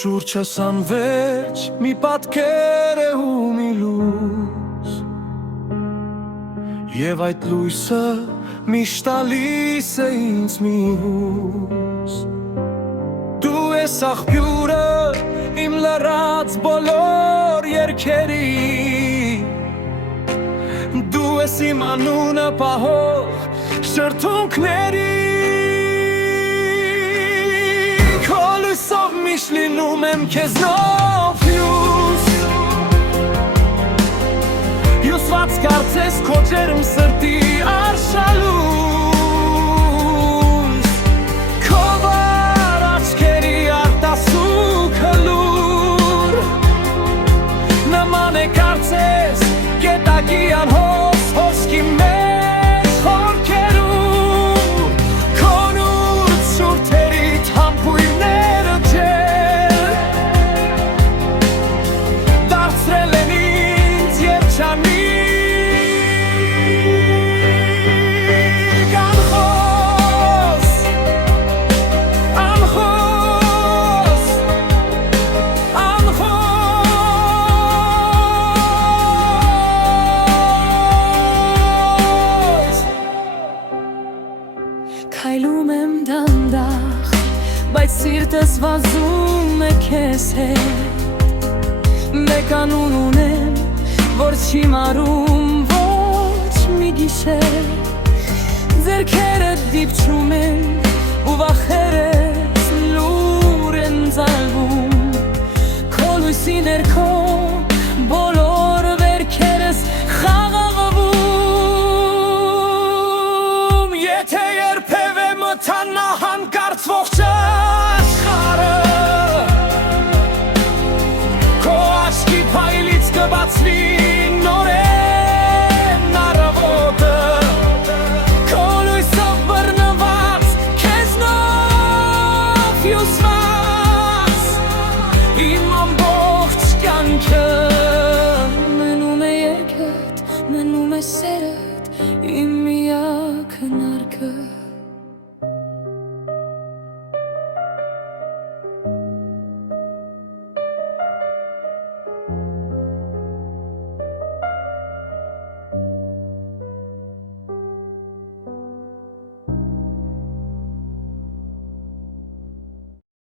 Շուրջս անվերջ մի պատկեր է ու մի լույս Եվ այդ լույսը միշտ տալիս է ինձ մի հույս Դու ես աղբյուրը իմ լռած բոլոր երգերի Դու ես իմ անունը պահող շրթունքների Քո լույսով միշտ լինում եմ քեզնով հյուս Հյուսված կարծես քո ջերմ սրտի արշալույս Քո վար աչքերի արտասուքը լուր Նման է կարծես գետակի անհոս հոսքի մեջ խորքերում Քո նուրբ շուրթերիդ համբույրները ջեր Դարձրել են ինձ երջանիկ Քայլում եմ դանդաղ, բայց սիրտս վազում է քեզ հետ Մեկ անուն ունեմ, որ չի մարում ոչ մի գիշեր Ձեռքերդ դիպչում են ու վախերս լուր են ձալվում Քո լույսի ներքո